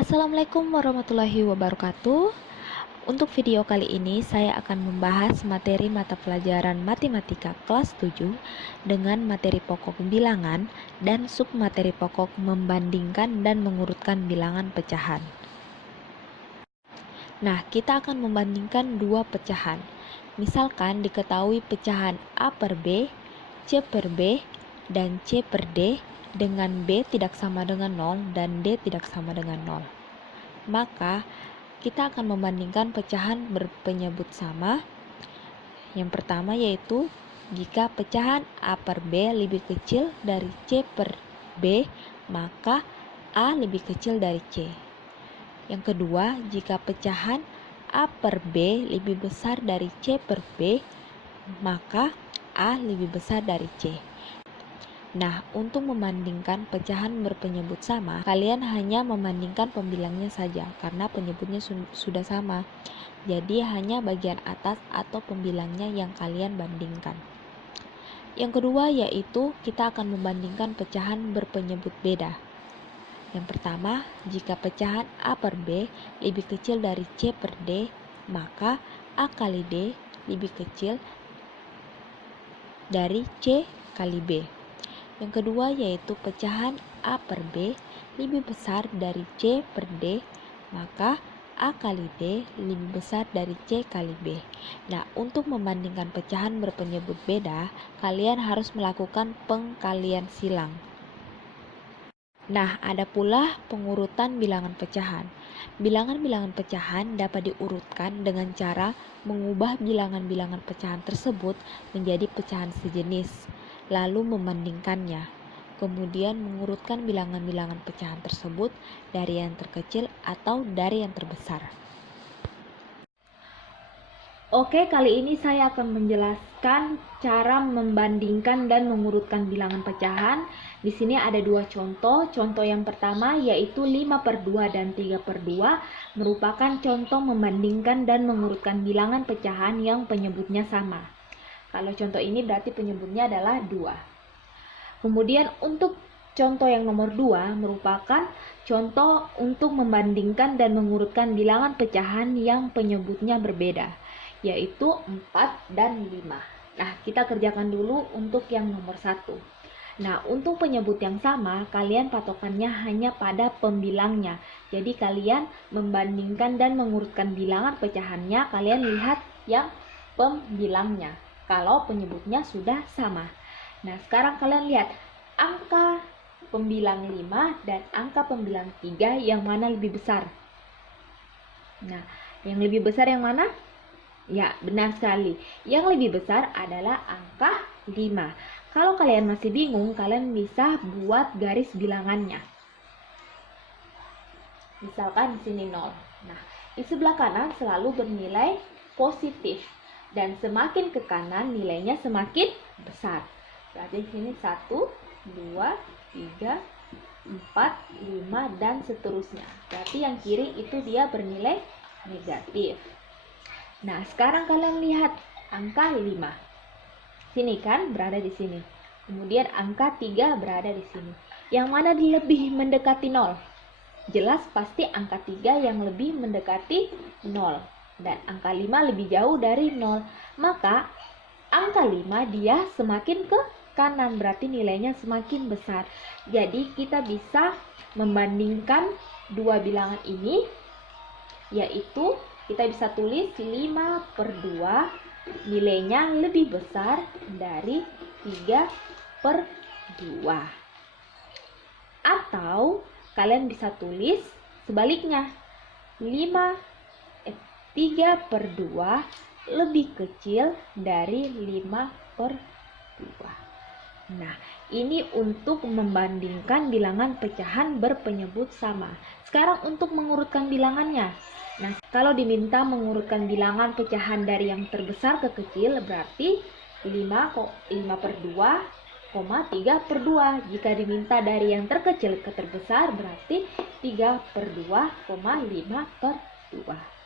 Assalamualaikum warahmatullahi wabarakatuh. Untuk video kali ini saya akan membahas materi mata pelajaran matematika kelas 7 dengan materi pokok bilangan dan submateri pokok membandingkan dan mengurutkan bilangan pecahan. Nah, kita akan membandingkan dua pecahan. Misalkan diketahui pecahan A per B, C per B, dan C per D dengan B tidak sama dengan 0 dan D tidak sama dengan 0. Maka kita akan membandingkan pecahan berpenyebut sama. Yang pertama yaitu jika pecahan A per B lebih kecil dari C per B, maka A lebih kecil dari C. Yang kedua, jika pecahan A per B lebih besar dari C per B, maka A lebih besar dari C. Nah, untuk membandingkan pecahan berpenyebut sama, kalian hanya membandingkan pembilangnya saja karena penyebutnya sudah sama. Jadi hanya bagian atas atau pembilangnya yang kalian bandingkan. Yang kedua yaitu kita akan membandingkan pecahan berpenyebut beda. Yang pertama, jika pecahan A per B lebih kecil dari C per D, maka A kali D lebih kecil dari C kali B. Yang kedua yaitu pecahan A per B lebih besar dari C per D, maka A kali D lebih besar dari C kali B. Nah, untuk membandingkan pecahan berpenyebut beda, kalian harus melakukan pengkalian silang. Nah, ada pula pengurutan bilangan pecahan. Bilangan-bilangan pecahan dapat diurutkan dengan cara mengubah bilangan-bilangan pecahan tersebut menjadi pecahan sejenis, lalu membandingkannya. Kemudian mengurutkan bilangan-bilangan pecahan tersebut dari yang terkecil atau dari yang terbesar. Oke, kali ini saya akan menjelaskan cara membandingkan dan mengurutkan bilangan pecahan. Di sini ada dua contoh. Contoh yang pertama yaitu 5 per 2 dan 3 per 2 merupakan contoh membandingkan dan mengurutkan bilangan pecahan yang penyebutnya sama. Kalau contoh ini berarti penyebutnya adalah 2. Kemudian untuk contoh yang nomor 2 merupakan contoh untuk membandingkan dan mengurutkan bilangan pecahan yang penyebutnya berbeda, yaitu 4 dan 5. Nah, kita kerjakan dulu untuk yang nomor 1. Nah, untuk penyebut yang sama, kalian patokannya hanya pada pembilangnya. Jadi, kalian membandingkan dan mengurutkan bilangan pecahannya, kalian lihat yang pembilangnya. Kalau penyebutnya sudah sama. Nah, sekarang kalian lihat angka pembilang 5 dan angka pembilang 3 yang mana lebih besar? Nah, yang lebih besar yang mana? Ya, benar sekali. Yang lebih besar adalah angka 5. Kalau kalian masih bingung, kalian bisa buat garis bilangannya. Misalkan di sini 0. Nah, di sebelah kanan selalu bernilai positif. Dan semakin ke kanan nilainya semakin besar. Berarti di sini 1, 2, 3, 4, 5, dan seterusnya. Berarti yang kiri itu dia bernilai negatif. Nah, sekarang kalian lihat angka 5. Sini kan berada di sini. Kemudian angka 3 berada di sini. Yang mana lebih mendekati 0? Jelas pasti angka 3 yang lebih mendekati 0. Dan angka 5 lebih jauh dari 0. Maka angka 5 dia semakin ke kanan, berarti nilainya semakin besar. Jadi kita bisa membandingkan dua bilangan ini, yaitu kita bisa tulis 5 per 2 nilainya lebih besar dari 3 per 2. Atau kalian bisa tulis sebaliknya, 3 per 2 lebih kecil dari 5 per 2. Nah, ini untuk membandingkan bilangan pecahan berpenyebut sama. Sekarang untuk mengurutkan bilangannya. Nah, kalau diminta mengurutkan bilangan pecahan dari yang terbesar ke kecil, berarti 5 per 2, 3 per 2. Jika diminta dari yang terkecil ke terbesar, berarti 3 per 2, 5 per 2.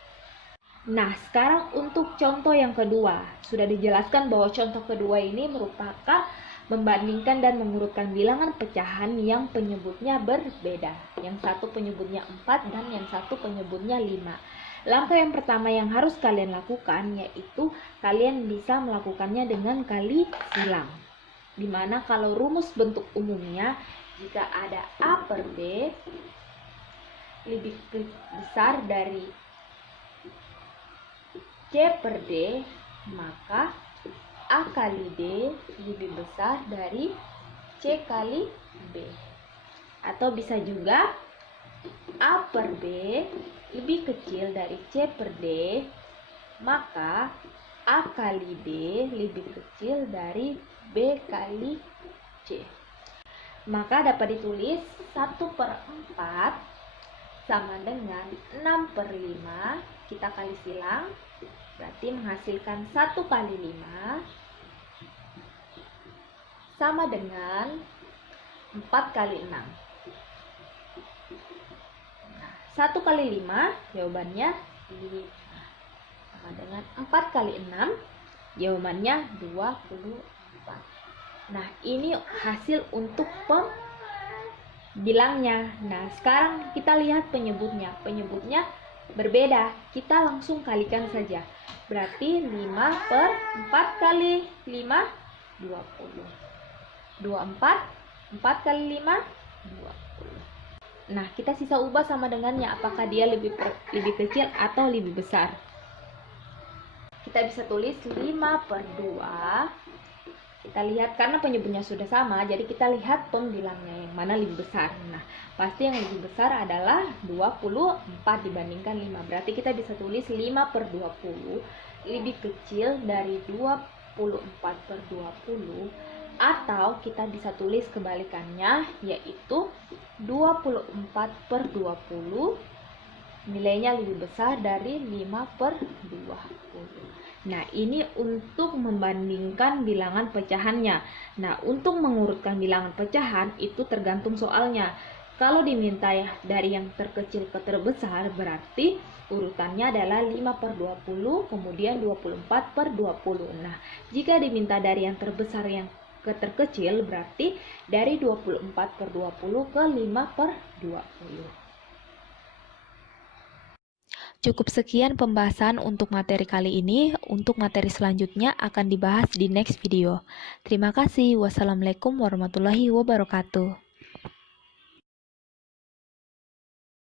Nah, sekarang untuk contoh yang kedua. Sudah dijelaskan bahwa contoh kedua ini merupakan membandingkan dan mengurutkan bilangan pecahan yang penyebutnya berbeda. Yang satu penyebutnya 4 dan yang satu penyebutnya 5. Langkah yang pertama yang harus kalian lakukan yaitu kalian bisa melakukannya dengan kali silang. Dimana kalau rumus bentuk umumnya, jika ada A per B lebih besar dari C per D, maka A kali D lebih besar dari C kali B. Atau bisa juga A per B lebih kecil dari C per D, maka A kali D lebih kecil dari B kali C. Maka dapat ditulis 1/4 sama dengan 6/5. Kita kali silang, berarti menghasilkan 1 kali 5 sama dengan 4 kali 6. 1 kali 5 jawabannya 5 sama dengan 4 kali 6 jawabannya 24. Nah, ini hasil untuk pembilangnya. Nah, sekarang kita lihat penyebutnya. Penyebutnya berbeda. Kita langsung kalikan saja. Berarti 5 per 4 kali 5 20. 24 4 kali 5 20. Nah, kita sisa ubah sama dengannya, apakah dia lebih kecil atau lebih besar. Kita bisa tulis 5/2. Kita lihat, karena penyebutnya sudah sama, jadi kita lihat pembilangnya yang mana lebih besar. Nah, pasti yang lebih besar adalah 24 dibandingkan 5. Berarti kita bisa tulis 5/20 lebih kecil dari 24/20. Atau kita bisa tulis kebalikannya, yaitu 24/20 nilainya lebih besar dari 5/20. Nah, ini untuk membandingkan bilangan pecahannya. Nah, untuk mengurutkan bilangan pecahan itu tergantung soalnya. Kalau diminta dari yang terkecil ke terbesar, berarti urutannya adalah 5/20, kemudian 24/20. Nah, jika diminta dari yang terbesar yang ke terkecil, berarti dari 24/20 ke 5/20. Cukup sekian pembahasan untuk materi kali ini. Untuk materi selanjutnya akan dibahas di next video. Terima kasih. Wassalamualaikum warahmatullahi wabarakatuh.